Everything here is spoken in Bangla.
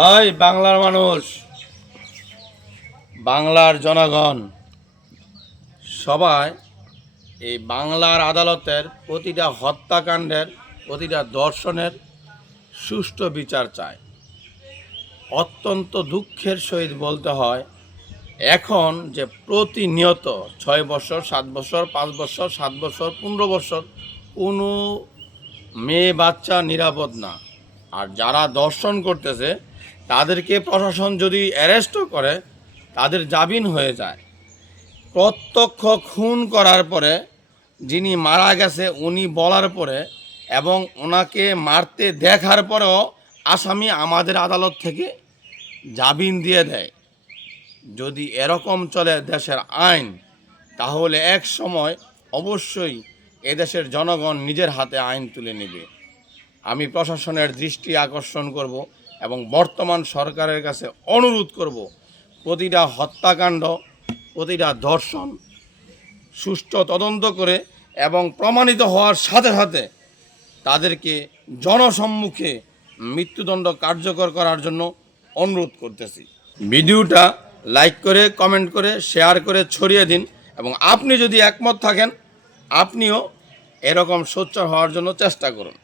ওই বাংলার মানুষ, বাংলার জনগণ সবাই এই বাংলার আদালতের প্রতিটা হত্যাকাণ্ডের, প্রতিটা ধর্ষণের সুষ্ঠু বিচার চায়। অত্যন্ত দুঃখের সহিত বলতে হয়, এখন যে প্রতিনিয়ত 6 বছর, 7 বছর, 5 বছর, 7 বছর, 15 বছর কোনো মেয়ে বাচ্চা নিরাপদ না। আর যারা ধর্ষণ করতেছে তাদেরকে প্রশাসন যদি অ্যারেস্টও করে, তাদের জামিন হয়ে যায়। প্রত্যক্ষ খুন করার পরে, যিনি মারা গেছে উনি বলার পরে এবং ওনাকে মারতে দেখার পরেও আসামি আমাদের আদালত থেকে জামিন দিয়ে দেয়। যদি এরকম চলে দেশের আইন, তাহলে এক সময় অবশ্যই এদেশের জনগণ নিজের হাতে আইন তুলে নেবে। আমি প্রশাসনের দৃষ্টি আকর্ষণ করব এবং বর্তমান সরকারের কাছে অনুরোধ করব, প্রতিটা হত্যাকাণ্ড, প্রতিটা ধর্ষণ সুষ্ঠু তদন্ত করে এবং প্রমাণিত হওয়ার সাথে সাথে তাদেরকে জনসম্মুখে মৃত্যুদণ্ড কার্যকর করার জন্য অনুরোধ করতেছি। ভিডিওটা লাইক করে, কমেন্ট করে, শেয়ার করে ছড়িয়ে দিন এবং আপনি যদি একমত থাকেন, আপনিও এরকম সোচ্চার হওয়ার জন্য চেষ্টা করুন।